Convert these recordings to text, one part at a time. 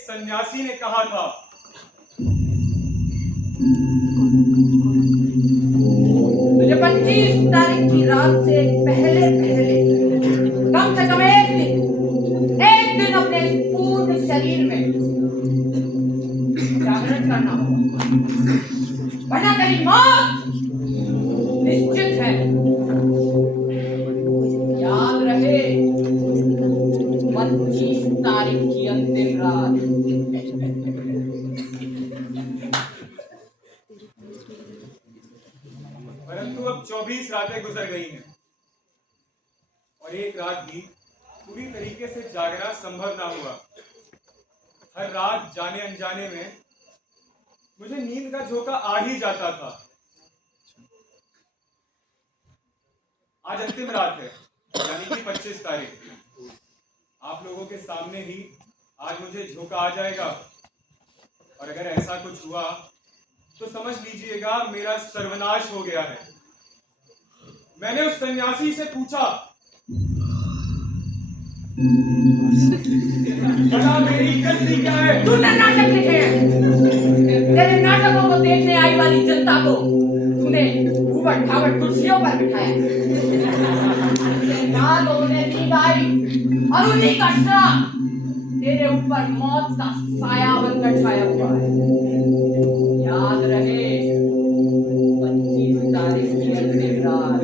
सन्यासी ने कहा था, मुझे 25 तारीख की रात से पहले कम से कम एक दिन अपने पूर्ण शरीर में जागरण करना होगा, वरना तेरी मौत निश्चित है। याद रहे, 25 तारीख की अंतिम रात। परंतु अब 24 रातें गुजर गई हैं और एक रात भी पूरी तरीके से जागना संभव ना हुआ। हर रात जाने अनजाने में मुझे नींद का झोंका आ ही जाता था। आज अंतिम रात है, यानी कि 25 तारीख। आप लोगों के सामने ही आज मुझे झोंका आ जाएगा और अगर ऐसा कुछ हुआ तो समझ लीजिएगा मेरा सर्वनाश हो गया है। मैंने उस सन्यासी से पूछा, बता मेरी गलती क्या है? तूने नाटक लिखे हैं। तेरे नाटकों को देखने आई वाली जनता को तूने ऊबड़ खाबड़ कुर्सियों पर बिठाया। ना तो उन्हें नींद आई और उन्हीं का श्राप तेरे ऊपर मौत का साया बनकर छाया हुआ है। याद रहे, 25 तारीख की अंतिम रात।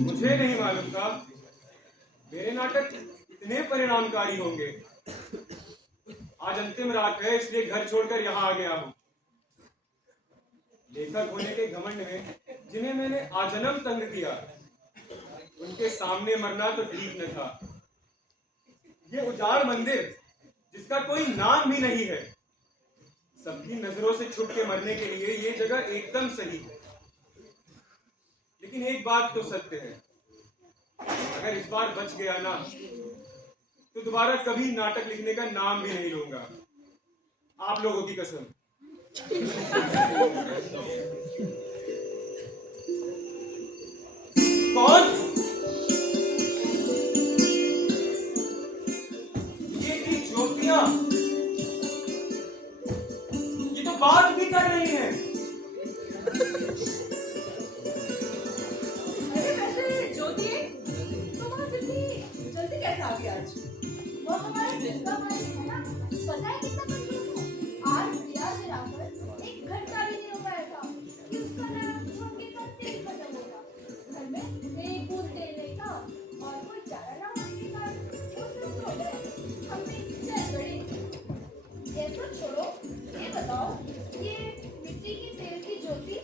मुझे नहीं मालूम था मेरे नाटक इतने परिणामकारी होंगे। आज अंतिम रात है, इसलिए घर छोड़कर यहाँ आ गया हूँ। लेखक होने के घमंड में जिन्हें मैंने आजन्म तंग किया, उनके सामने मरना तो ठीक न था। ये उजाड़ मंदिर जिसका कोई नाम भी नहीं है, सबकी नजरों से छुप के मरने के लिए ये जगह एकदम सही है। लेकिन एक बात तो सत्य है, अगर इस बार बच गया ना तो दोबारा कभी नाटक लिखने का नाम भी नहीं लूंगा, आप लोगों की कसम। कौन? ये ज्योतियां, ये तो बात भी कर रही हैं। अरे वैसे ज्योति, तुम आज इतनी जल्दी कैसे आ गई आज? वो हमारा रिश्ता मालिक है ना, पता है कितना कंजूस है। आज प्रिया से रावत एक घंटा भी नहीं हो पाया था कि उसका नाम सुन के कत्ते ही खत्म हो गया। घर में एक कूद देने का और कोई चारा ना होने के कारण वो सब सो गए। हमने चल बड़ी। ये सब छोड़ो, ये बताओ, ये मिट्टी की तेल की ज्योति,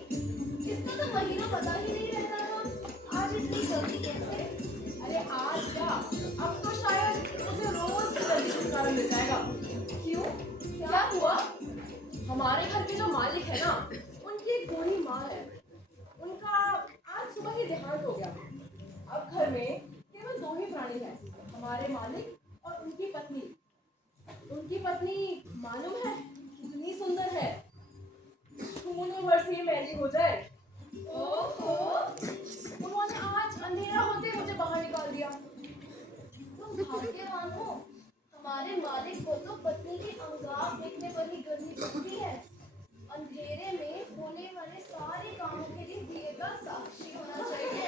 इसका तो महीना पता ही नहीं रहता था। आज इतनी जल्दी कैसे? अरे आज क्या, अब तो शायद मुझे रोज जल्दी छुटकारा मिल जाएगा। क्यों? क्या हुआ? हमारे घर के जो मालिक है ना, उनकी एक बूढ़ी माँ है। उनका आज सुबह ही देहांत हो गया। अब घर में केवल 2 ही प्राणी हैं, हमारे मालिक और उनकी पत्नी। उनकी पत्नी मालूम है कितनी सुंदर है, खूने भर से मैली हो जाए। ओहो, उन्होंने आज अंधेरा होते मुझे बाहर निकाल दिया। तुम भाग्यवान हो, हमारे मालिक को तो पत्नी के अंगार देखने पर ही गर्मी पड़ती है। अंधेरे में होने वाले सारे कामों के लिए दिए का साक्षी होना चाहिए।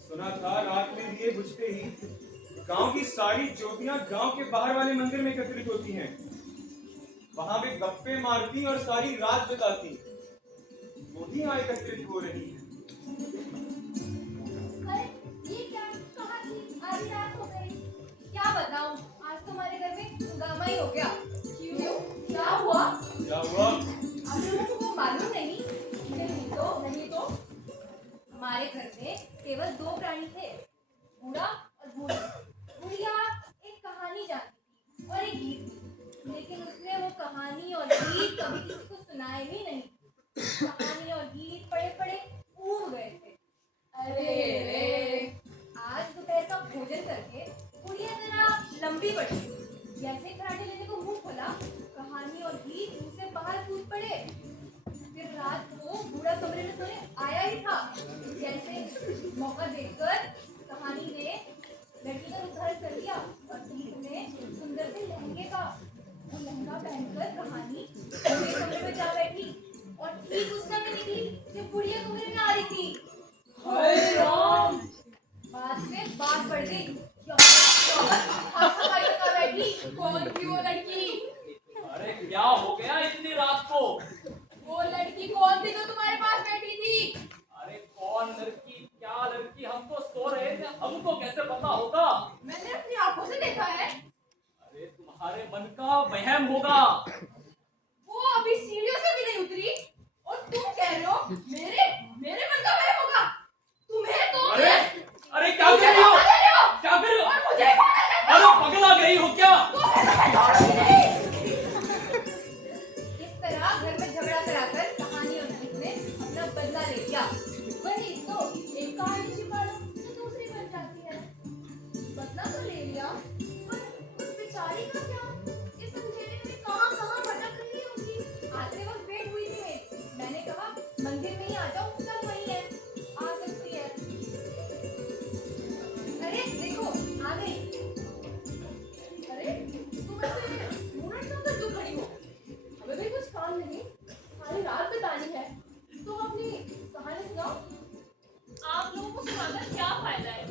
सुना था रात में दिए बुझते ही गांव की सारी ज्योतियां गांव के बाहर वाले मंदिर में एकत्रित होती हैं। वहां वे गप्पे मारती और सारी रात बिताती। वही यहाँ एकत्रित हो रही है। अरे ये क्या, कहाँ थी? आधी रात हो गई। क्या बताऊं, आज तुम्हारे घर में हंगामा ही हो गया। क्यों? क्या हुआ? क्या हुआ? आप लोगों को वो मालूम नहीं? नहीं तो हमारे घर में केवल 2 प्राणी थे, बूढ़ा और बूढ़ी। बुढ़िया एक कहानी जानती थी और एक गीत, लेकिन उसने वो कहानी और गीत कभी किसी को सुनाए भी नहीं। कहानी और गीत पढ़े पढ़े ऊब गए थे। अरे रे, आज दोपहर का भोजन करके बुढ़िया जरा लंबी पड़ी। जैसे पराठे लेने को मुंह खोला, कहानी और गीत मुंह से बाहर कूद पड़े। फिर रात को बूढ़ा कमरे में सोने आया ही था, जैसे मौका देखकर कहानी ने लड़की का उद्धार कर लिया और ठीक में सुंदर से लहंगे का वो लहंगा पहनकर कहानी पूरे कमरे में जा बैठी और ठीक उस समय निकली जब बुढ़िया कमरे में आ रही थी। हाय राम। बात में बात बढ़ गई। हाथ लगा बैठी। कौन थी वो लड़की? अरे क्या हो गया इतनी रात को? वो लड़की कौन थी जो तुम्हारे पास बैठी थी? अरे कौन लड़की, क्या लड़की? हम तो सो रहे थे, हमको कैसे पता होगा? मैंने अपनी आंखों से देखा है। अरे तुम्हारे मन का वहम होगा। वो अभी सीढ़ियों से भी नहीं उतरी और तुम कह रहे हो मेरे मेरे मन का वहम होगा। तुम्हें तो अरे अरे क्या कर रही हो? क्या कर रही हो? और मुझे अरे पगला गई हो क्या? इस तरह घर में झगड़ा कराकर कहानी और गीत ने अपना बदला ले लिया। वही तो एक कहानी छिपा लो तो दूसरी बन जाती है। बदला तो ले लिया पर उस बेचारी का क्या? इस अंधेरे में कहाँ कहाँ भटक रही होगी। आते वक्त भेंट हुई थी मेरी। मैंने कहा मंदिर में ही आ जाओ, सब वही है, आ सकती है। अरे देखो आ गई। अरे तुम ऐसे मुंह कर क्यों खड़ी हो? हमें भी कुछ काम नहीं, सारी रात बितानी है। तुम अपनी कहानी सुनाओ। आप लोगों को सुनाकर क्या फायदा है?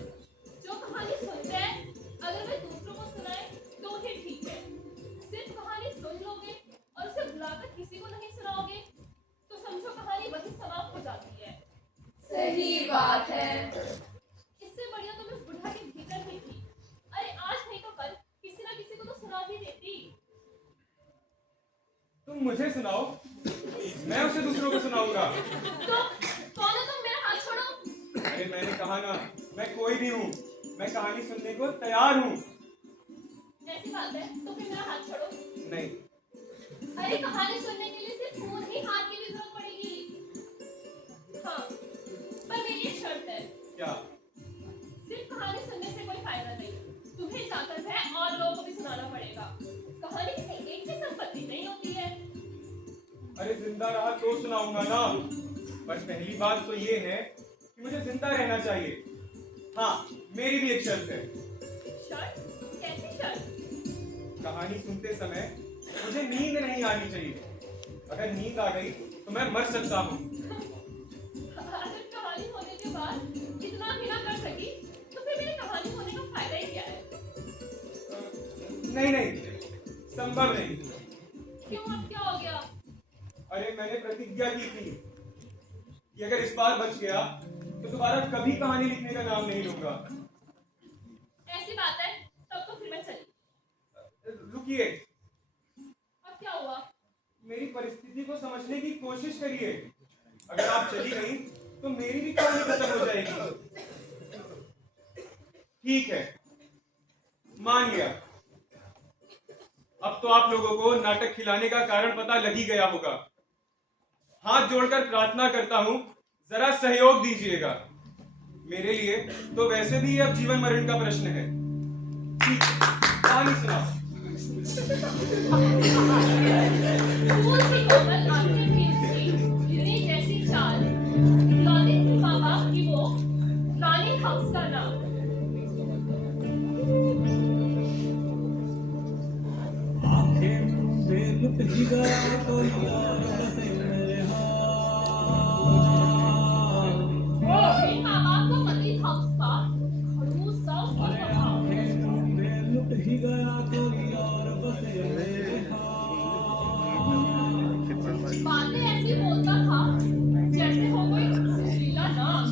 जो कहानी सुनते हैं अगर वे दूसरों को सुनाए तो ही ठीक है। सिर्फ कहानी सुन लोगे और उसे बुलाकर किसी को नहीं सुनाओगे तो समझो कहानी वहीं समाप्त हो जाती है। सही बात है। इससे बढ़िया तो मैं बुढ़ा के भीतर ही थी। अरे आज नहीं तो कल किसी ना किसी को तो सुना ही देती। तुम मुझे सुनाओ, मैं उसे दूसरों को सुनाऊंगा। तो कौन हो तुम? मेरा हाथ छोड़ो। अरे मैंने कहा ना, मैं कोई भी हूँ, मैं कहानी सुनने को तैयार हूँ। ऐसी बात है तो फिर मेरा हाथ छोड़ो। नहीं, अरे कहानी सुनने के लिए सिर्फ फोन ही हाथ की भी जरूरत पड़ेगी। हाँ पर मेरी एक शर्त है। क्या? सिर्फ कहानी सुनने से कोई फायदा नहीं, तुम्हें जाकर वह और लोगों को भी सुनाना पड़ेगा। कहानी किसी एक की संपत्ति नहीं होती है। अरे जिंदा रहा तो सुनाऊंगा ना। पर पहली बात तो ये है कि मुझे जिंदा रहना चाहिए। हाँ, मेरी भी एक शर्त है। शर्त? कैसी शर्त? कहानी सुनते समय मुझे नींद नहीं आनी चाहिए। अगर नींद आ गई तो मैं मर सकता हूँ। अगर कहानी होने के बाद इतना भी ना कर सकी तो फिर मेरी कहानी होने का फायदा ही क्या है? नहीं नहीं, संभव नहीं। क्यों, अब क्या हो गया? अरे मैंने प्रतिज्ञा की थी कि अगर इस बार बच गया तो दोबारा कभी कहानी लिखने का नाम नहीं लूंगा। ऐसी बात है तब तो फिर मैं चली। रुकिए, अब क्या हुआ? मेरी परिस्थिति को समझने की कोशिश करिए। अगर आप चली गई तो मेरी भी कहानी खत्म हो जाएगी। ठीक है, मान लिया। अब तो आप लोगों को नाटक खिलाने का कारण पता लग ही गया होगा। हाथ जोड़कर प्रार्थना करता हूं, जरा सहयोग दीजिएगा। मेरे लिए तो वैसे भी ये अब जीवन मरण का प्रश्न है। ठीक है, कहानी सुनाओ। फूल सी कोमल आंखें भी उसकी, हिरनी जैसी चाल, लौटी थी माँ बाप की वो, रानी हाउस का नाम। लुट ही गया तो यार बसे मेरे मेरे माँ बाप को पति था उसका, खड़ूस सा उसका स्वभाव। लुट ही गया तो यार बसे मेरे बातें ऐसी बोलता था जैसे हो कोई सुशीला नाम।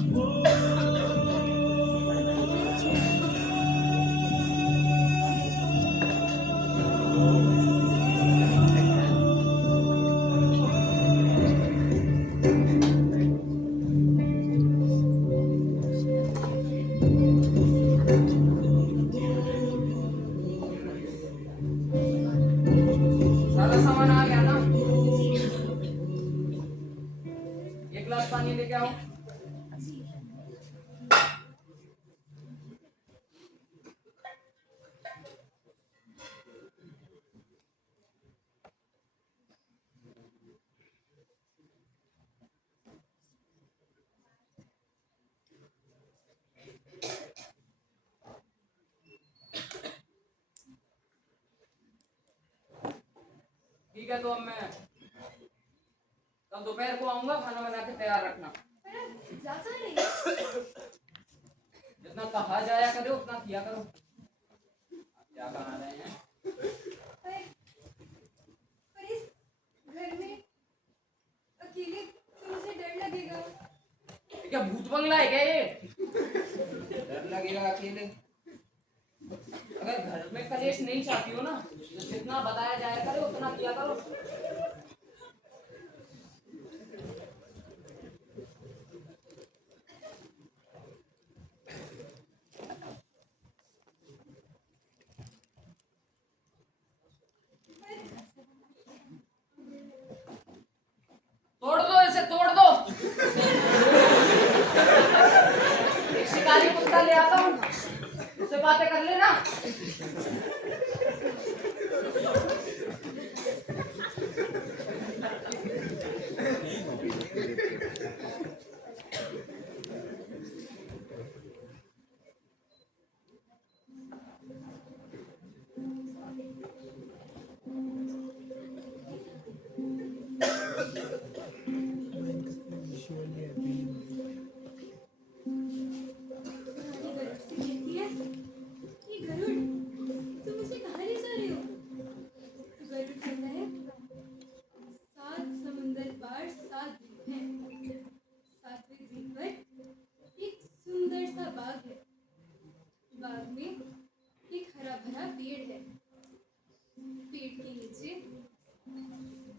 दो अब मैं कल दोपहर को आऊंगा, खाना बना के तैयार रखना। पर अब जा कहाँ रही है? जितना कहा जाया करो उतना किया करो। क्या कहा रहे हैं? पर इस घर में अकेले तो मुझे डर लगेगा। ये क्या भूत बंगला है क्या ये? डर लगेगा अकेले? अगर घर में कलेश नहीं चाहती हो ना तो जितना बताया जाया करे उतना किया करो। तोड़ दो इसे, तोड़ दो। एक शिकारी कुत्ता ले आता हूँ, उससे बातें कर लेना। रानी गरुड़ से कहती है कि गरुड़ तुम मुझे कहाँ ले जा रहे हो? गरुड़ कहता है 7 समुंदर पार 7 द्वीप हैं। 7वें द्वीप पर एक सुंदर सा बाग है। बाग में एक हरा भरा पेड़ है। पेड़ के नीचे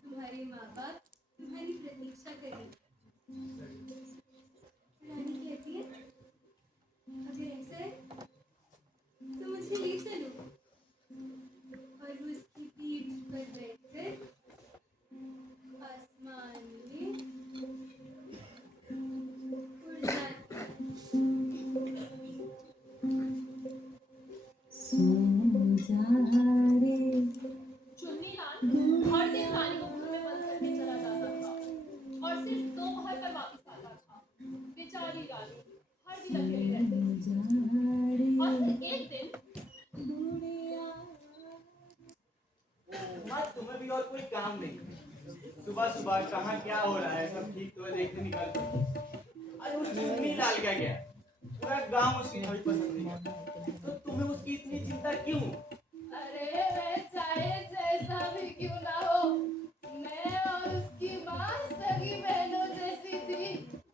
तुम्हारे माँ बाप तुम्हारी प्रतीक्षा करेंगे। रानी कहती है अगर ऐसा है तो मुझे ले चलो। और वो उसकी पीठ पर बैठकर आसमान में उड़ जाती है। चुन्नी लाल हर दिन रानी को घर में बंद करके चला जाता था और सिर्फ दोपहर पर वापस आता था। बेचारी रानी हर दिन अकेली रहती थी। और फिर एक दिन माँ तुम्हें भी और कोई काम नहीं। सुबह सुबह कहाँ क्या हो रहा है सब ठीक तो देखते निकलते। अरे उस चुन्नी लाल क्या गया? पूरा गांव उसकी थोड़ी पसंद नहीं है। तो तुम्हें उसकी इतनी चिंता क्यों? अरे मैं चाहे जैसा भी क्यों ना हो, मैं और उसकी माँ सगी बहनों जैसी थी।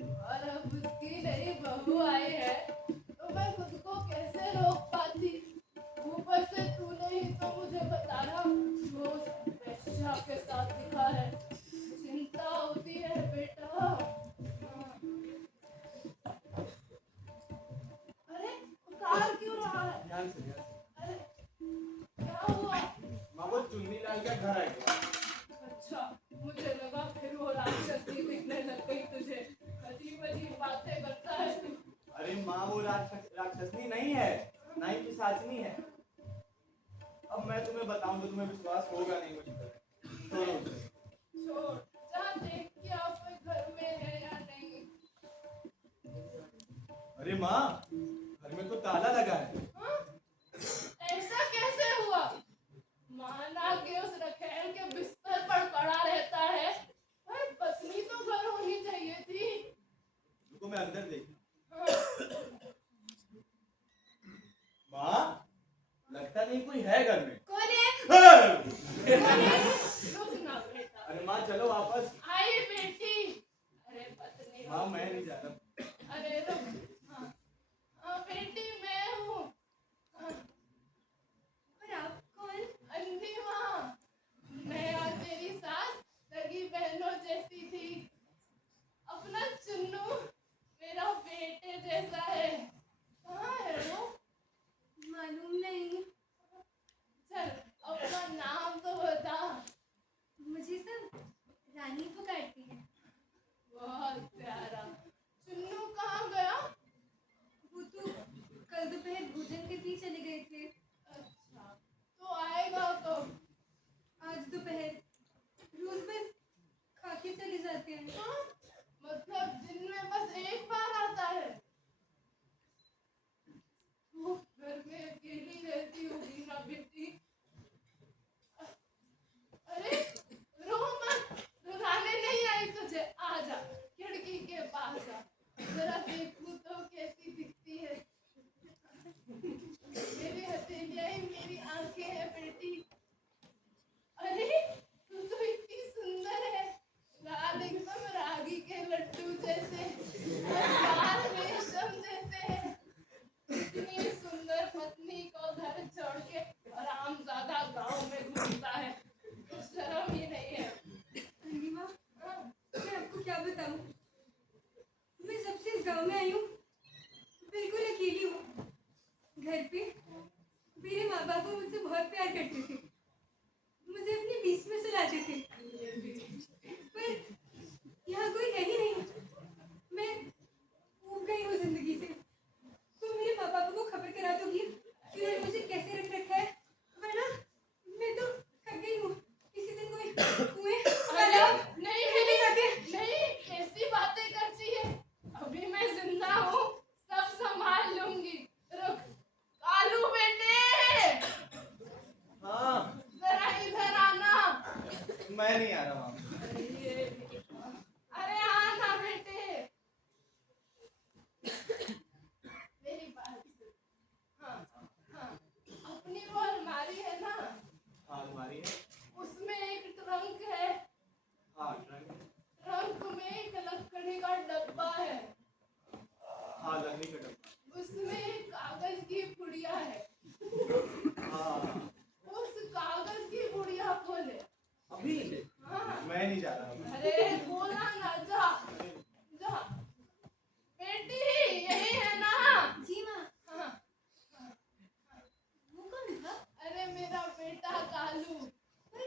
और अब उसकी नई बहू आई है तो मैं खुद को कैसे रोक पाती। ऊपर से तूने ही तो मुझे बताया वो उस वेश्या के साथ दिखा है। चिंता होती है बेटा। अरे कार क्यों रहा है? ध्यान से ध्यान से। अरे क्या हुआ? माँ वो चुन्नी लाल का घर आ गया। अच्छा, मुझे लगा फिर वो राक्षसी दिखने लग गई तुझे। अजीब अजीब बातें करता है तू। अरे माँ वो राक्षसनी नहीं है, ना ही पिशाचनी है। अब मैं तुम्हें बताऊं तो तुम्हें विश्वास होगा नहीं मुझ पर। छोड़ो उसे। छोड़, जा देख क्या कोई घर में है या नहीं। अरे माँ घर में तो ताला लगा है। हाँ? ऐसा कैसे हुआ? माना कि उस रखेल के बिस्तर पर पड़ा रहता है। अरे पत्नी तो घर होनी चाहिए थी। रुको मैं अंदर देख। हाँ, माँ लगता नहीं कोई है घर में। कौन है? रुक ना बेटा। अरे माँ चलो वापस। आई बेटी। अरे पत्नी। माँ मैं नहीं जा रहा। अरे रुक। हाँ, हाँ बेटी मैं हूँ। हाँ, और आप कौन? अंधी माँ। मैं और तेरी सास सगी बहनों जैसी थी। अपना चुन्नू मेरा जरा देखूं तो कैसी दिखती है। मेरी हथेलियां ही मेरी आंखें हैं बेटी। अरे तू तो इतनी सुंदर है, लाल एकदम रागी के लड्डू जैसे और लाल रेशम जैसे है। इतनी सुंदर पत्नी को घर छोड़ के आरामजादा गांव में घूमता है, शर्म ही नहीं है। अनिमा, मैं आपको क्या बताऊं? मैं जब से इस गांव में आई हूँ बिल्कुल अकेली हूँ। घर पे मेरे माँ बाप मुझसे बहुत प्यार करते थे, मुझे अपने बीच में सुलाते थे, पर यहाँ कोई है ही नहीं। मैं ऊब गई हूँ जिंदगी से। तो मेरे माँ बाप को खबर करा दोगी कि उन्होंने मुझे कैसे रख रखा है, वरना मैं तो थक गई हूँ। किसी दिन कोई कुएं तालाब नहीं कहीं भी जाके नहीं, कैसी बातें करती है। अभी मैं जिंदा हूँ, सब संभाल लूंगी। रुक कालू बेटे, हाँ, जरा इधर आना। मैं नहीं आ रहा वहाँ। अरे आना बेटे, मेरी बात सुन। हाँ हाँ, अपनी वो अलमारी है ना, हाँ, अलमारी है। उसमें एक ट्रंक है। हाँ, ट्रंक। ट्रंक में एक लकड़ी का डब्बा है, हाँ, लकड़ी का डब्बा। उसमें एक कागज की पुड़िया है। हाँ, उस कागज की पुड़िया खोले। अभी हाँ, मैं नहीं जा रहा। अरे बोला ना, जा जा बेटी, यही है ना। जी माँ। हाँ, वो कौन था? अरे मेरा बेटा कालू। पर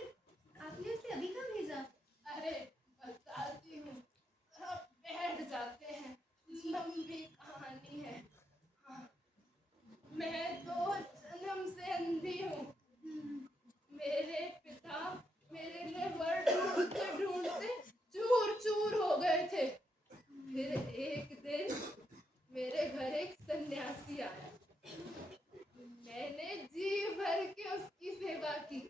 आपने उसे अभी कहाँ भेजा? अरे बताती हूँ, अब बैठ जाते हैं, लंबी कहानी है। हाँ, मैं तो जन्म से अंधी हूँ। मेरे पिता मेरे लिए वर ढूंढते ढूंढते चूर चूर हो गए थे। फिर एक दिन मेरे घर एक सन्यासी आया, मैंने जी भर के उसकी सेवा की।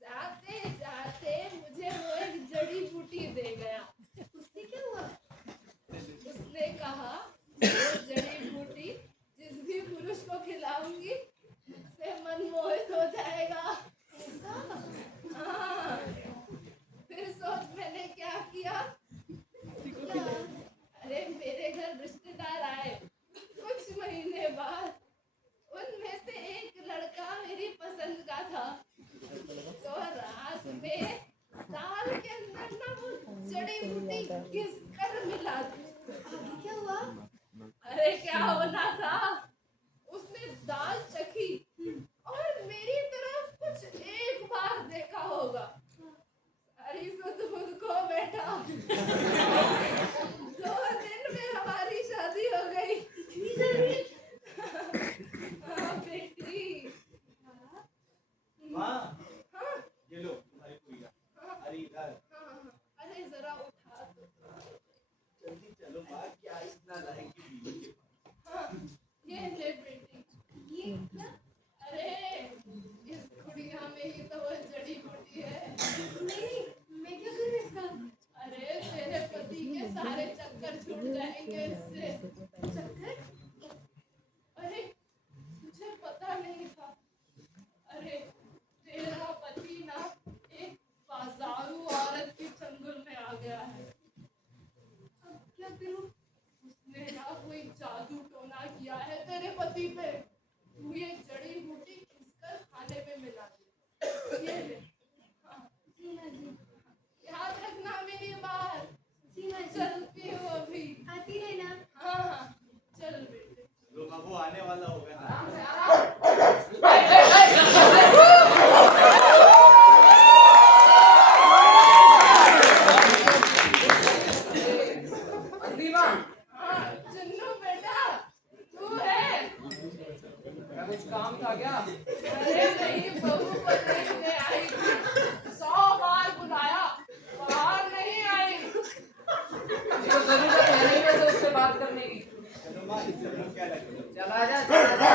जाते जाते मुझे वो एक जड़ी बूटी दे गया। उससे क्या हुआ? उसने कहा वो जड़ी बूटी जिस भी पुरुष को खिलाऊंगी उससे मन मोहित हो जाएगा। हाँ, फिर सोच मैंने क्या किया। अरे मेरे घर रिश्तेदार आए, कुछ महीने बाद उनमें से एक लड़का मेरी पसंद का था। तो रात में दाल के अंदर ना वो जड़ी बूटी घिस कर मिला दी। आगे क्या हुआ? अरे क्या होना था, उसने दाल चखी और मेरी तरफ कुछ एक बार देखा होगा। सारी सुध बुध को बैठा। 2 दिन में हमारी शादी हो गई। इतनी जल्दी? हाँ बेटी। माँ, हाँ ये लो तुम्हारी पूजा। अरे इधर हाँ, अरे जरा उठा दो। जल्दी चलो माँ, क्या इतना लाएंगे बीवी के पास। हाँ, ये ले बेटी। ये क्या? अरे इस गुड़िया में ही तो वो जड़ी बूटी है। नहीं, मैं क्या करूँ इसका? अरे तेरे पति के सारे चक्कर छूट जाएंगे इससे। चक्कर? अरे मुझे पता नहीं था। अरे तेरा पति ना एक बाजारू औरत के चंगुल में आ गया है। अब क्या करूँ? उसने ना कोई जादू टोना किया है तेरे पति पे। तू ये जड़ी बूटी खिसकर खाने में मिला दे। ये ले। हाँ, जी माँ जी। याद रखना मेरी बात। जी माँ जी। चलती हूँ अभी। आती रहना। हाँ हाँ, चल बेटे। लो बाबू, आने वाला होगा ना। आराम से आराम। अग्निमा, हाँ, चन्नू बेटा, तू है? क्या कुछ काम था क्या? अरे नहीं, बहू को देखने आई थी। 100 बार बुलाया, बाहर नहीं आई। मुझे जरूरत है नहीं वैसे उससे बात करने की। चलो माँ, इस सब लोग क्या लगे। चला जा, चला जा।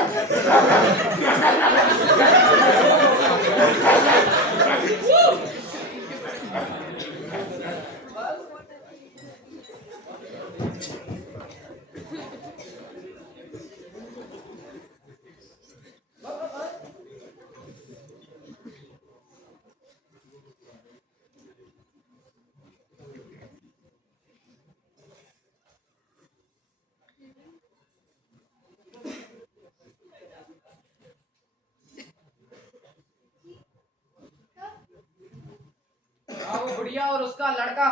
बुढ़िया और उसका लड़का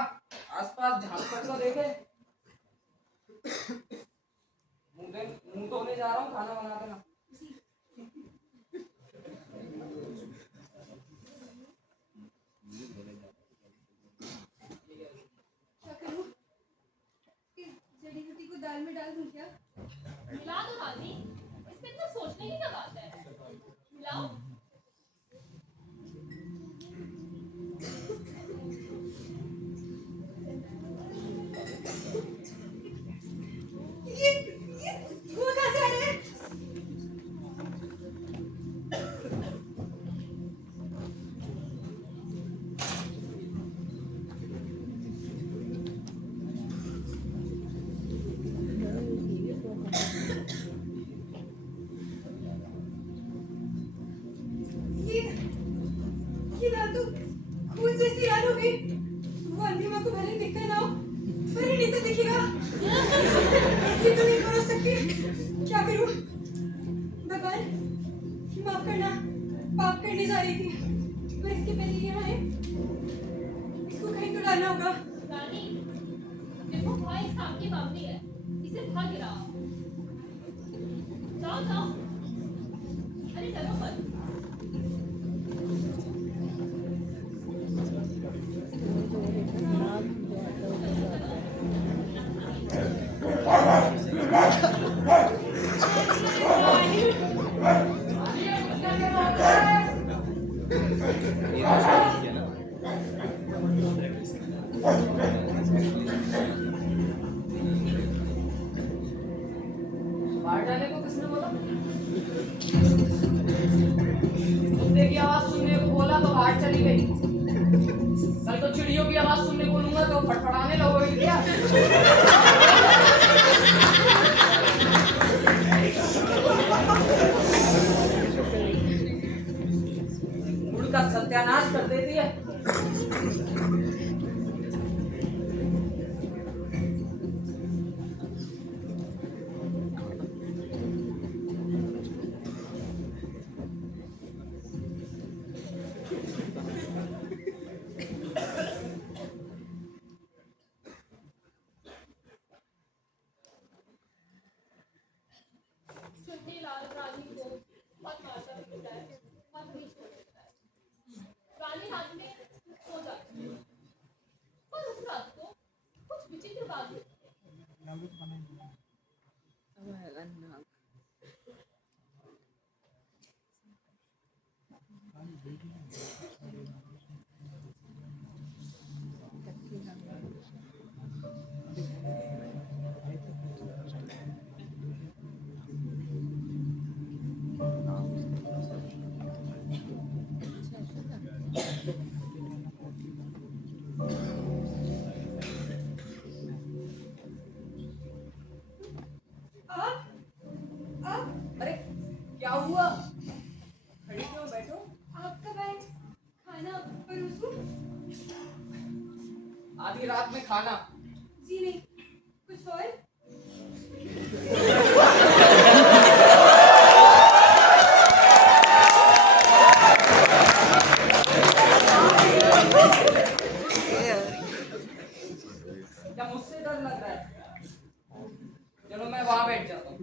आसपास झांक कर तो देखे। मुंह धोने जा रहा हूँ, खाना बना देना। क्या करूं? इस जड़ी बूटी को दाल में डाल दूं क्या? मिला दो रानी, इसमें इतना सोचने की क्या बात है? मिलाओ। ये वो कहाँ से आ रहा है? ये दाल तो खून जैसी लाल हो गई। वो अंधी माँ को भले दिखता ना हो, पर ये नहीं तो दिखेगा। ये तो नहीं परोस सकती। क्या करूं? भगवान, माफ करना, पाप करने जा रही थी, पर इसके पहले यहाँ है। इसको कहीं तो डालना होगा। रानी, देखो भाई सांप की मामली है, इसे भाग गिराओ। जाओ जाओ। अरे चलो मत। बाहर जाने को किसने बोला? कुत्ते की आवाज सुनने को बोला तो बाहर चली गई। कल तो चिड़ियों की आवाज सुनने को लूंगा तो फटफटाने लगोगी क्या? मूड का सत्यानाश कर देती है। चुन्नी लाल रानी को बहुत मारता पीटता है, बहुत नीच कर देता है। रानी रात में सो जाती है, पर उस रात को कुछ विचित्र बात होती है। आप अरे क्या हुआ? खड़ी क्यों? बैठो। आपका भाई खाना परोसूं? आधी रात में खाना? जी नहीं, कुछ और? क्या मुझसे डर लग रहा है? चलो मैं वहां बैठ जाता हूँ।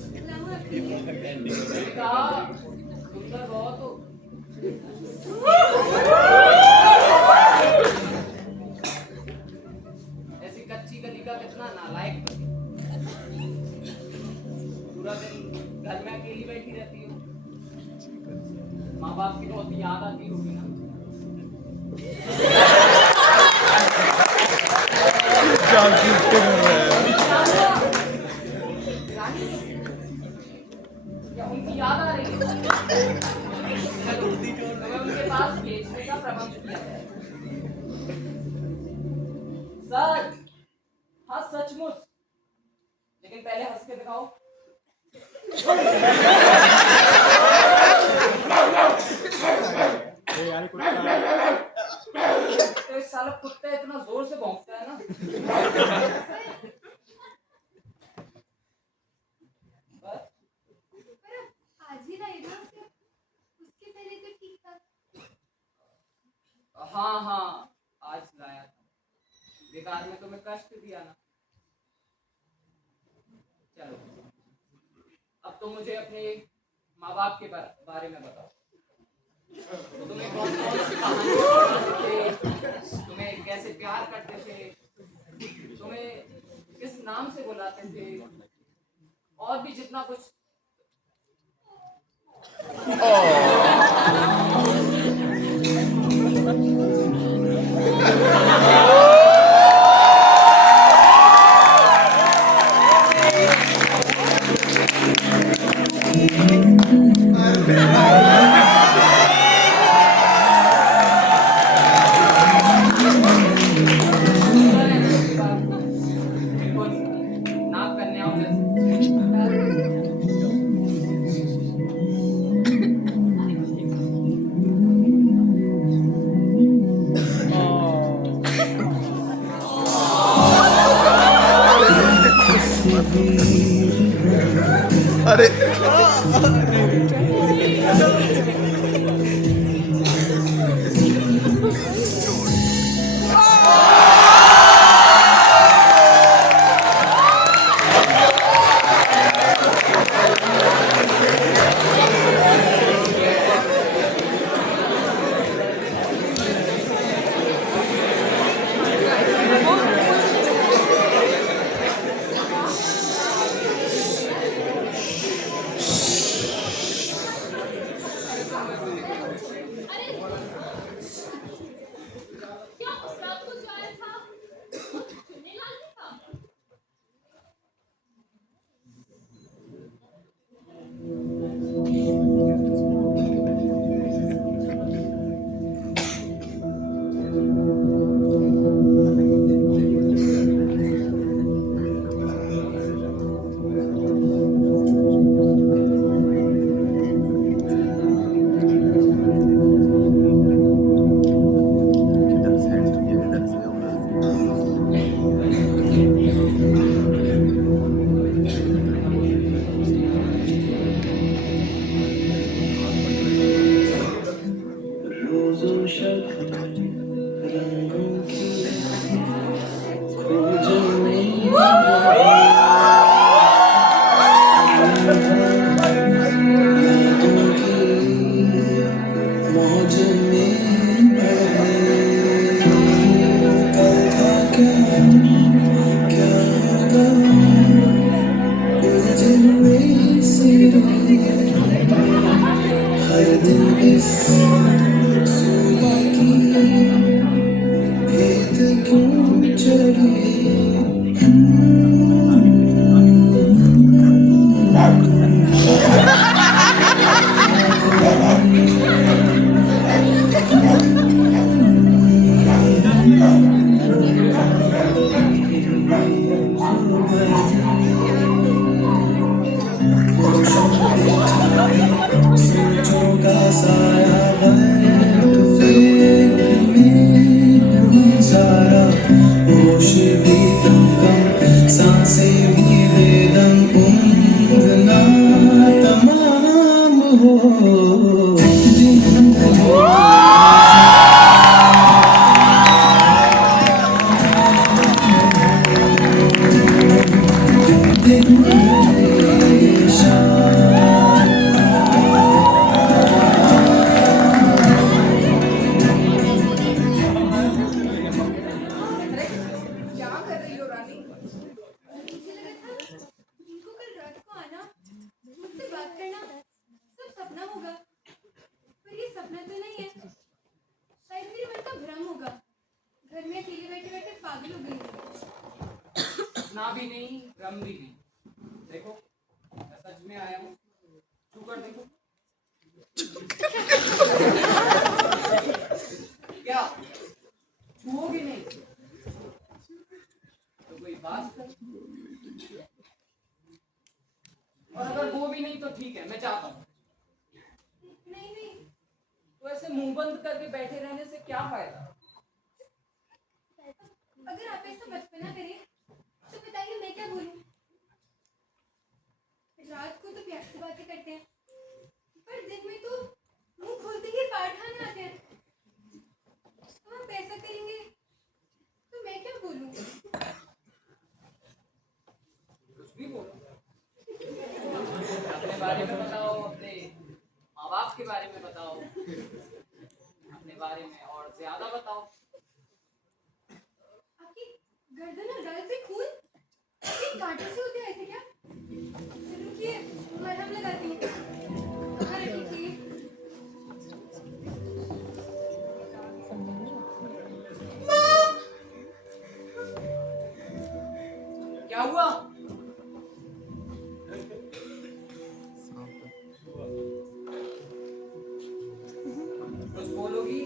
कुछ लाऊं आपके लिए? कहा सुंदर बहुत हो। ऐसी कच्ची गली का कितना नालायक पति। पूरा दिन घर में अकेली बैठी रहती हो। माँ बाप की बहुत याद आती होगी ना? रानी, क्या उनकी याद आ रही है? चलो, मैं उनके पास भेजने का प्रबंध किया जाए। यार कुत्ता तो साला कुत्ता इतना जोर से भौंकता है ना। बस पर अब आज ही लाए ना उसके उसके पहले तो ठीक था। हाँ हाँ आज लाया था, बेकार में तुम्हें कष्ट दिया ना। चलो अब तो मुझे अपने माँ बाप के बारे में बताओ। तुम्हें कौन कौन सी कहानी सुनाते थे, तुम्हें कैसे प्यार करते थे, तुम्हें किस नाम से बुलाते थे, और भी जितना कुछ। बिल्कुल नाग कन्याओं जैसे। अरे अरे क्या उस रात को जो आया था वो चुन्नीलाल नहीं था? इधर से एंट्री है, इधर से उधर से। रोज़ों शब रंगों की खोजों में यादों की मौज में बहे। कल था क्या क्या होगा उलझे हुए सिरे हर दिन इस सुबह की भेद क्यों चढ़े। सोचों का साया गैर फिक्र में सारा होश भी कम कम सांसें भी बेदम उम्र ना तमाम हो दिन ढले दिन ढले शाम। क्या कर रही हो रानी? मुझे लगा था इनको कल रात को आना मुझसे बात करना सब सपना होगा, पर ये सपना तो नहीं है। शायद मेरे मन का भ्रम होगा। घर में अकेले बैठे बैठे पागल हो गई हूँ। ना भी नहीं रम भी नहीं। देखो मैं सच में आया हूँ, छू कर देखो। क्या छुओगे नहीं तो कोई बात कर। और अगर वो भी नहीं तो ठीक है, मैं जाता हूँ। नहीं नहीं, तो ऐसे मुंह बंद करके बैठे रहने से क्या फायदा? अगर आप ऐसा बचपना करें तो बताइए मैं क्या बोलूं? रात को तो प्यार से बातें करते हैं, पर दिन में तो मुंह खोलते ही पार खाने आते हैं। अब आप ऐसा करेंगे तो मैं क्या बोलूं? कुछ भी बोलो। अपने बारे में बताओ, अपने माँ बाप के बारे में बताओ, अपने बारे में और ज्यादा बताओ। आपकी गर्दन और गाल पे खून ये कांटों से होते आए थे क्या? रुकिए, मरहम लगाती हूँ। कहाँ रखी थी? क्या हुआ? कुछ बोलोगी?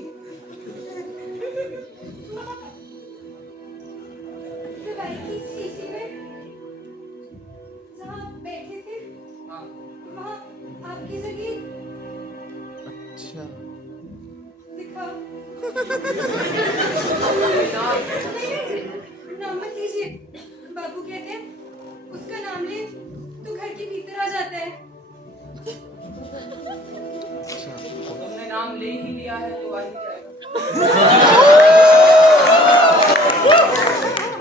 दवाई की शीशी में जहाँ आप बैठे थे हाँ। वहाँ आपकी जगह अच्छा लिखा। नाम। नहीं, नाम मत लीजिए। बाबू कहते हैं उसका नाम ले तो घर के भीतर आ जाता है। अच्छा तुमने नाम ले ही लिया है तो आ ही जाएगा।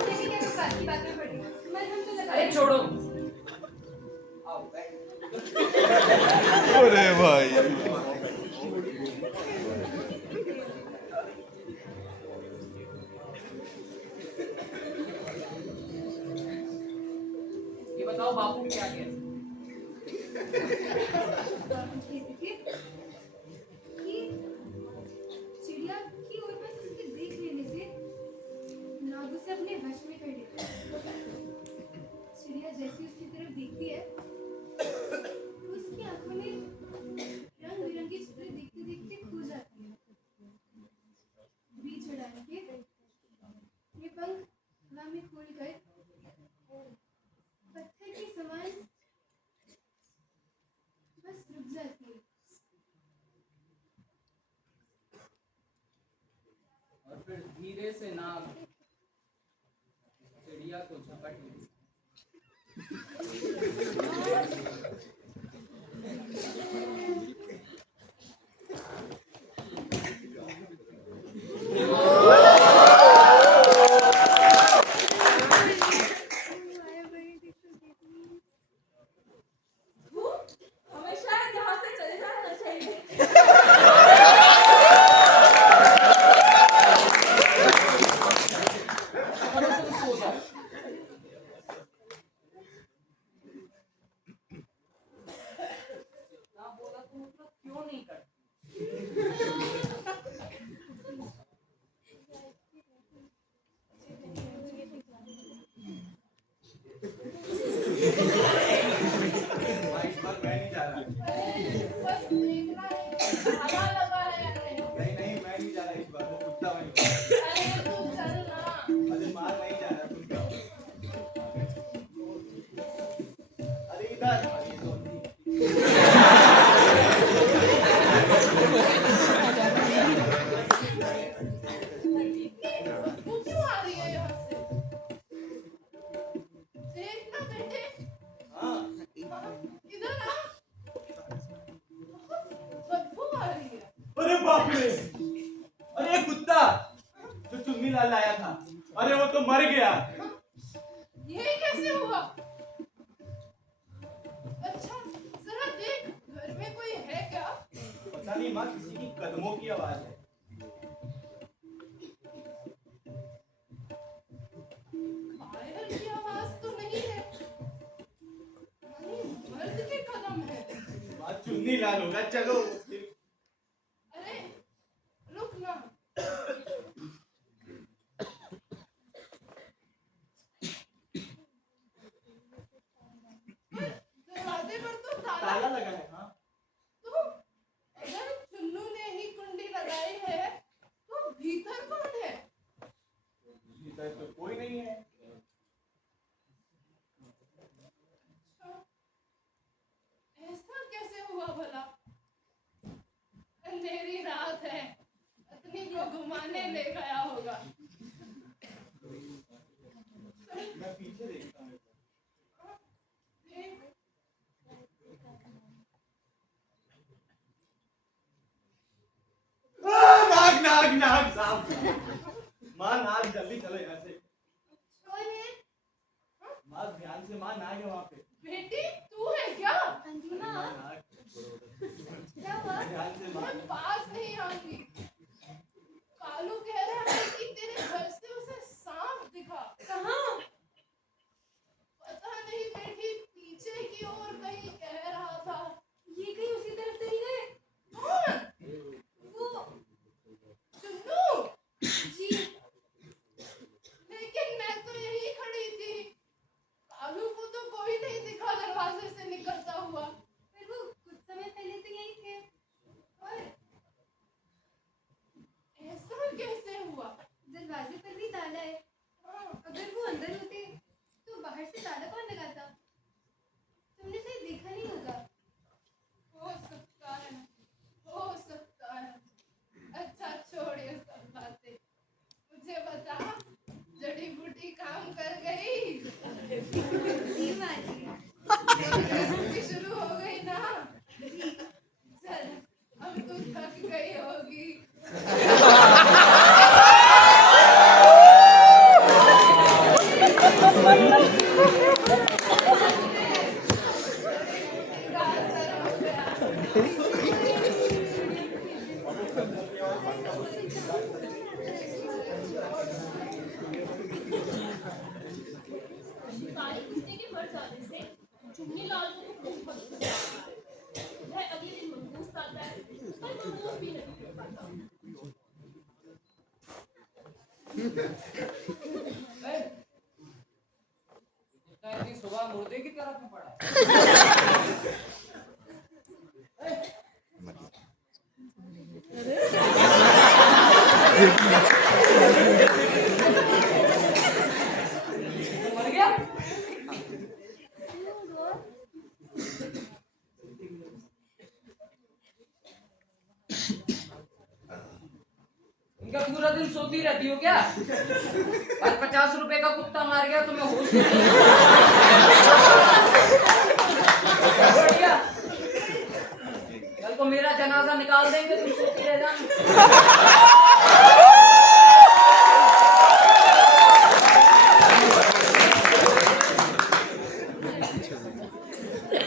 ये भी क्या बात की बात में पड़ी? मरहम तो लगा। अरे छोड़ो, आओ बैठ। अरे भाई ये बताओ बापू क्या कहते? बाबू कहते थे कि चिड़िया की ओर बस उसके देख लेने से नाग उसे अपने वश में कर लेता है। चिड़िया जैसी उसकी तरफ देखती है तो उसकी आंखों में रंग बिरंगे चित्र देखते देखते खो जाती है। बीज उड़ाने के ये पंख हवा में खोलकर पत्थर के समान बस रुक जाती है। और फिर धीरे से नाग चिड़िया को झपट लेती। हमें शायद यहाँ से चले जाना चाहिए। और तुम सो जाओ। जितना बोला तुम उतना क्यों नहीं करते? भाई इस बार मैं नहीं जा रहा। बस देखना है, हवा लगा है या नहीं। नहीं नहीं मैं नहीं जा रहा इस बार, वो कुत्ता वहीं। अरे तू चल ना। अरे मार नहीं जा रहा तुम जाओ। अरे इधर अरे तो तू क्यों आ रही है यहाँ से? देख ना बेटे, हाँ इधर आ। बदबू आ रही है। अरे बाप रे, अरे ये कुत्ता जो चुन्नी लाल लाया था, अरे वो तो मर गया। ये कैसे हुआ? अच्छा जरा देख, घर में कोई है क्या? पता नहीं माँ, किसी की कदमों की आवाज है। पायल की आवाज तो नहीं है, नहीं मर्द के कदम है। माँ चुन्नी लाल होगा, चलो। अरे रुक ना। दरवाजे पर तो ताला। ताला लगा है। हाँ तो अगर चुन्नू ने ही कुंडी लगाई है तो भीतर कौन है? भीतर तो कोई नहीं है। बात है, पत्नी को घुमाने ले गया होगा। मैं पीछे देखता हूँ। नाग नाग नाग साहब, माँ नाग, जल्दी चलो यहाँ से। कौन है? माँ ध्यान से, माँ नाग है वहाँ पे। बेटी तू है क्या? अंजुना, नाग, क्या हुआ? ध्यान से माँ। मैं पास नहीं आऊंगी। कालू कह रहा है कि तेरे घर से उसे सांप दिखा। कहाँ? पता नहीं बेटी, पीछे की ओर कहीं कह रहा था। ये कहीं उसी तरफ तो नहीं गए? कौन? वो चुन्नू? जी, लेकिन मैं तो यही खड़ी थी। कालू को तो कोई नहीं दिखा दरवाजे से निकलता हुआ। पर वो कुछ समय पहले तो यही थे। और ऐसा कैसे हुआ? दरवाजे पर भी ताला है। अगर वो अंदर होते तो बाहर से ताला कौन लगाता? तुमने शायद देखा नहीं होगा। हो सकता है, हो सकता है। अच्छा छोड़ ये सब बातें, मुझे बता, जड़ी बूटी काम कर गई? जी माँ जी। जड़ी बूटी शुरू हो गई ना? चल, अब तू थक गई होगी। शिकारी कुत्ते के मर जाने से चुन्नी लाल को बहुत गुस्सा आता है। वह अगले दिन मंगूस आता है, पर मंगूस भी नहीं हो पाता। इतनी सुबह मुर्दे की तरफ में पड़ा। मर गया? इनका पूरा दिन सोती रहती हो क्या? आज 50 रुपए का कुत्ता मार गया तुम्हें होश नहीं है? बढ़िया। कल को मेरा जनाजा निकाल देंगे, तुम सोती रह जाना।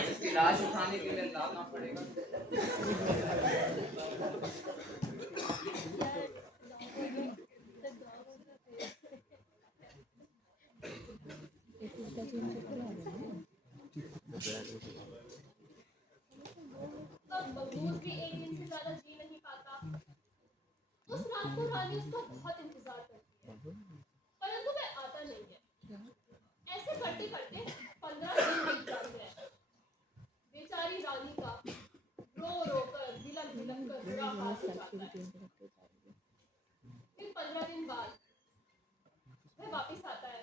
इसकी लाश उठाने के लिए लाना पड़ेगा। अब मंगूस भी एक दिन से ज्यादा जी नहीं पाता। उस रात को रानी उसका बहुत इंतजार करती है, परंतु वह आता नहीं है। ऐसे करते करते 15 दिन बीत जाते हैं। बेचारी रानी का रो रो कर, बिलख बिलख कर बुरा हाल हो जाता है। फिर 15 दिन बाद वह वापिस आता है।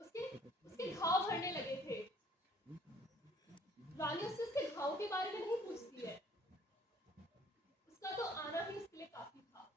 उसके घाव भरने लगे थे। रानी उससे उसके घाव के बारे में नहीं पूछती है। उसका तो आना ही उसके लिए काफी था।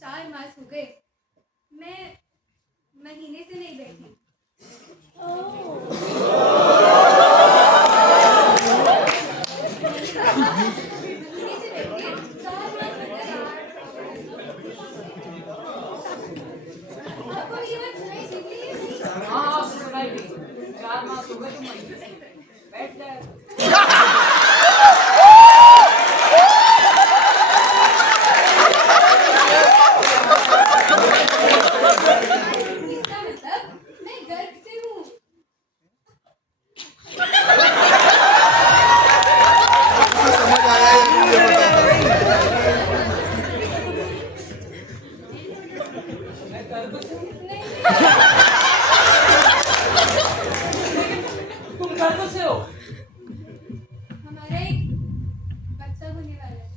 4 मास हो गए, मैं महीने से नहीं बैठी। महीने से बैठी 4 मास हो गए। आपको मेरी बात सुनाई दे रही है नहीं? हाँ सुनाई दी। 4 मास हो गए तुम महीने से बैठ जाए। इसका मतलब मैं गर्भ से हूँ। समझ आया या नहीं ये बताओ। मैं गर्भ से हूँ। नहीं, तुम गर्भ से हो। हमारा एक बच्चा होने वाला है।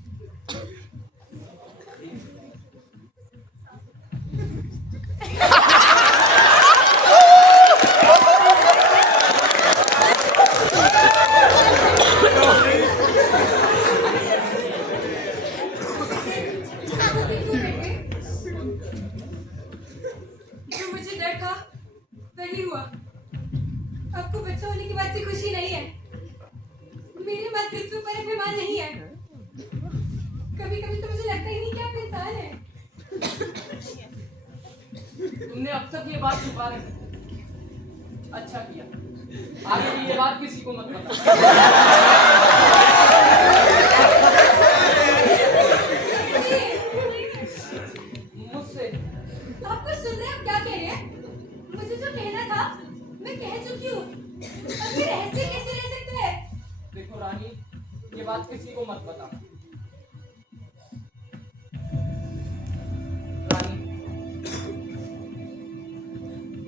क्यों बेटे? जो मुझे डर था वही हुआ। आपको बच्चा होने की बात से खुशी नहीं है। मेरे मातृत्व पर अभिमान नहीं है। कभी कभी तो मुझे लगता ही नहीं कि आप इंसान हैं। तुमने अब तक ये बात छुपा रखी। अच्छा किया। आगे भी ये बात किसी को मत बता। मुझसे आपको सुन रहे हैं? आप क्या कह रहे हैं? मुझे जो कहना था मैं कह चुकी हूँ। अब ये रहस्य कैसे रह सकता है? देखो रानी, ये बात किसी को मत बता। रानी,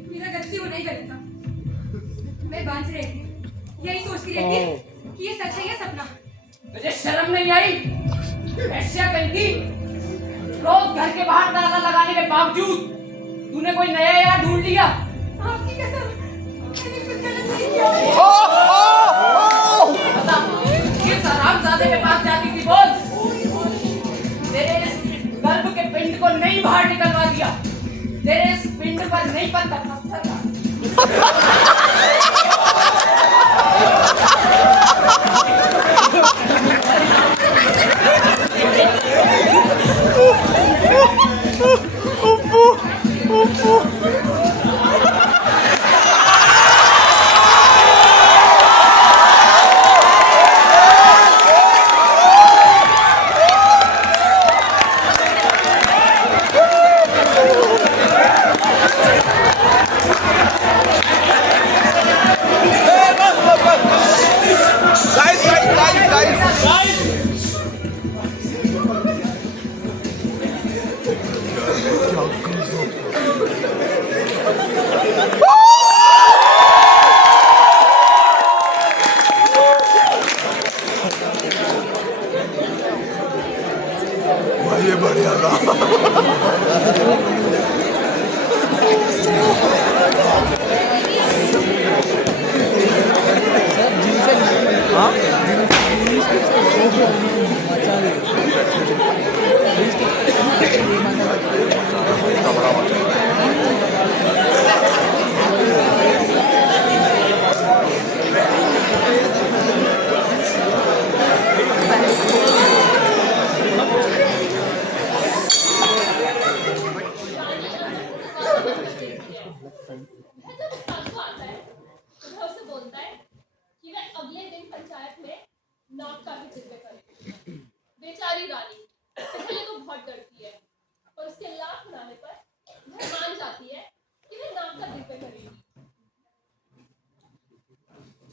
मेरा गलती होना ही गलत था। मैं बांझ रही थी, यही सोचती रहती कि ये सच है या सपना। तुझे शर्म नहीं आई? ऐसा कहीं थी? रोज घर के बाहर ताला लगाने के बावजूद तूने कोई नया यार ढूंढ लिया। आपकी कसम, मैंने कुछ गलत नहीं किया। बता, किस हरामजादे के पास जाती थी बोल? तेरे इस गर्भ के पिंड को नहीं बाहर निकलवा दिया। तेरे इस पिंड पर नहीं पत्थर था। ये बढ़िया था। बेचारी रानी पहले तो बहुत डरती है और उसके लाख मनाने पर वह मान जाती है कि वह नाक का दिल पे करेगी।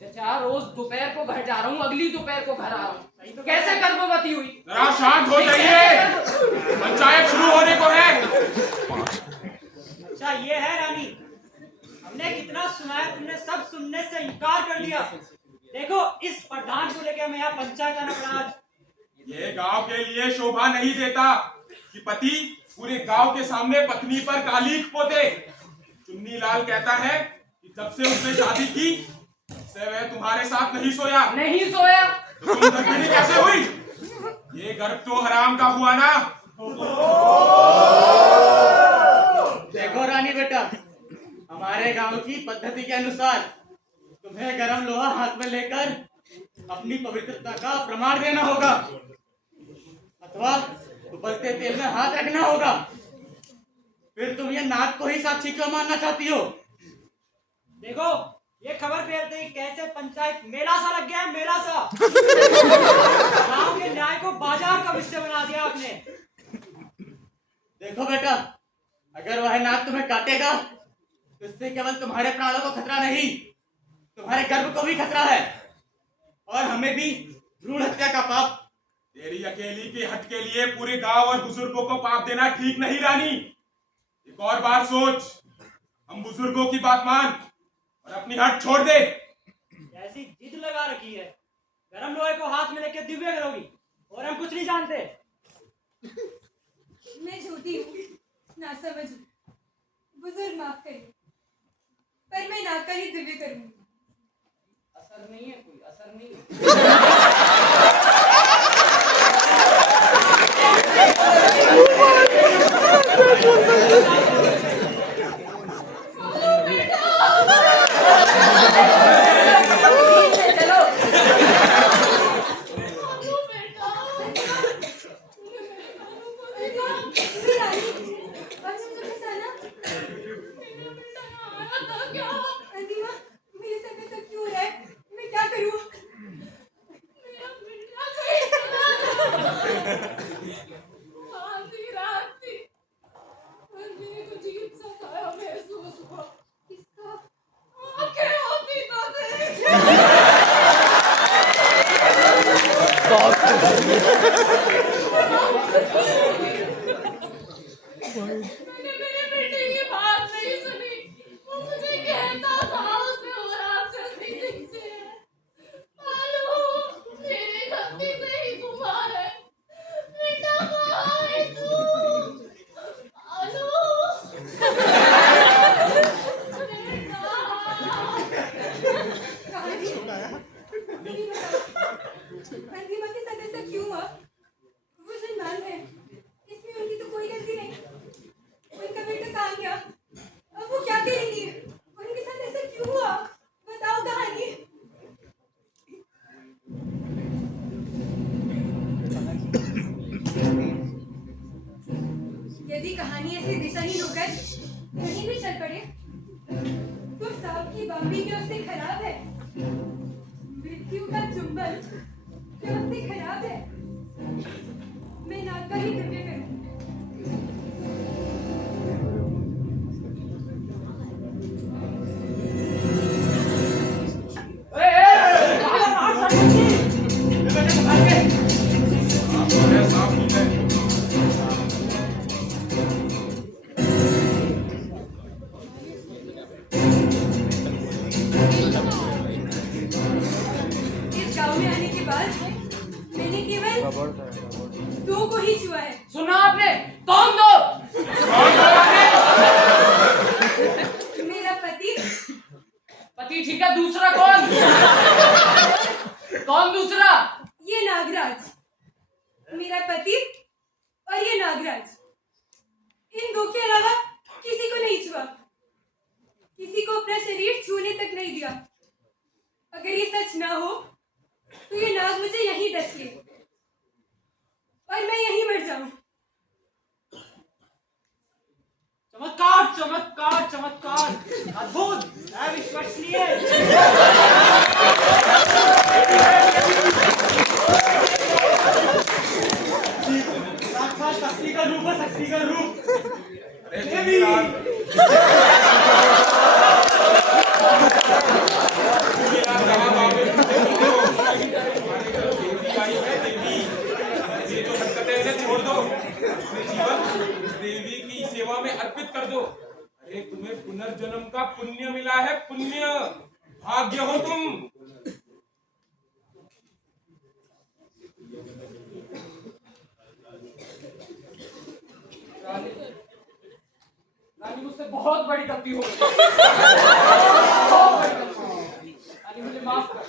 चाचा रोज दोपहर को घर जा रहा हूँ, अगली दोपहर को घर आ रहा हूँ। तो कैसे गर्भवती हुई? जरा शांत हो जाइए, पंचायत शुरू होने को है। अच्छा ये है रानी, हमने कितना सुना है, तुमने सब सुनने से इनकार कर लिया। देखो इस प्रधान को लेकर हमें यहाँ पंचायत आना पड़ा आज। ये गांव के लिए शोभा नहीं देता कि पति पूरे गांव के सामने पत्नी पर कालीख पोते। चुन्नी लाल कहता है कि जब से उसने शादी की से वह तुम्हारे साथ नहीं सोया। नहीं सोया। तो तुम गर्भिणी कैसे हुई? ये गर्भ तो हराम का हुआ ना। कन्याओं की पद्धति के अनुसार तुम्हें गरम लोहा हाथ में लेकर अपनी पवित्रता का प्रमाण देना होगा, अथवा उबलते तेल में हाथ रखना होगा। फिर तुम ये नाग को ही साक्षी क्यों मानना चाहती हो? देखो, ये खबर फैलते ही कैसे पंचायत मेला सा लग गया है, मेला सा। गांव के न्याय को बाजार का विषय बना दिया आपने। देखो बेटा, अगर वह नाग तुम्हें काटेगा तो इससे केवल तुम्हारे प्राणों को खतरा नहीं, तुम्हारे गर्भ को भी खतरा है, और हमें भी भ्रूण हत्या का पाप। तेरी अकेली की हट के लिए पूरे गांव और बुजुर्गों को पाप देना ठीक नहीं रानी। एक और बार सोच, हम बुजुर्गों की बात मान और अपनी हट छोड़ दे। ऐसी जिद लगा रखी है, गरम लोहे को हाथ में लेके दिव्य करोगी, और हम कुछ नहीं जानते। मैं झूठी हूँ, ना समझ हूँ। बुजुर्ग माफ करिए, पर मैं नाग का ही दिव्य करूंगी। असर नहीं है, कोई असर नहीं है। चलो मेरे साथ ऐसा क्यों हो रहा है? मैं क्या करूँ? आधी रात थी और मेरे को अजीब सा साया महसूस हुआ। किसका? आंखें होती तो देख। मैंने मेरे बेटे की बात नहीं सुनी। वो मुझे कहता था उसने खराब जल्दी दिखते हैं। आलू मेरी गलती से ही घुमा है। बेटा कहाँ है तू? आलू अंतिमा के साथ ऐसा क्यों हुआ? वो मुसलमान है, इसमें उनकी तो कोई गलती नहीं। उनका बेटा कहाँ गया? अब वो क्या करेंगी? उनके साथ ऐसा क्यों हुआ? बताओ कहानी। यदि कहानी ऐसे दिशाहीन होकर कहीं भी चल पड़े तो सांप की बाबी क्या उससे खराब है? मृत्यु का चुंबन क्या उससे खराब है? मैं नाग का ही दिव्य करूं। इस गांव में आने के बाद मैंने केवल दो को ही छुआ है। सुना आपने? कौन दो? मेरा पति। पति ठीक है, दूसरा कौन? कौन दूसरा? ये नागराज। मेरा पति और ये नागराज। इन दो के अलावा किसी को नहीं छुआ, किसी को अपना शरीर छूने तक नहीं दिया। अगर ये सच ना हो तो ये नाग मुझे यहीं डस ले और मैं यहीं मर जाऊं। चमत्कार, चमत्कार, चमत्कार, अद्भुत, अविश्वसनीय। साक्षात शक्ति का रूप है, शक्ति का रूप। अरे देवी ये जो हरकतें इन्हें छोड़ दो, अपने जीवन देवी की सेवा में अर्पित कर दो। अरे तुम्हें पुनर्जन्म का पुण्य मिला है, पुण्य, भाग्य हो तुम। रानी मुझसे बहुत बड़ी गलती हो गई। बहुत बड़ी गलती। रानी मुझे माफ कर।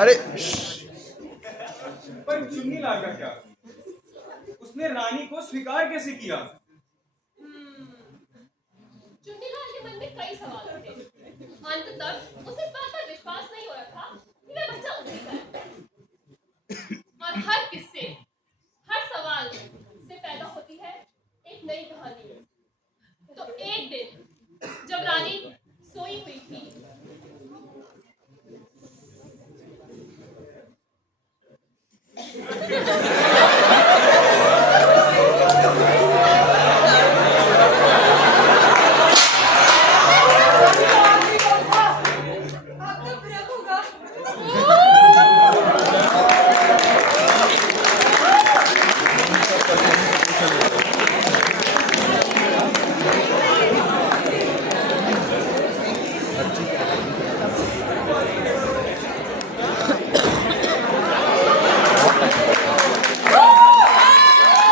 अरे पर चुन्नी लाल का क्या? उसने रानी को स्वीकार कैसे किया? चुन्नीलाल के मन में कई सवाल थे। अंत तक उसे इस बात पर विश्वास नहीं हो रहा था कि वह बच्चा उसी का है। और हर किस्से, हर सवाल से पैदा होती है एक नई कहानी। तो एक दिन जब रानी सोई हुई थी,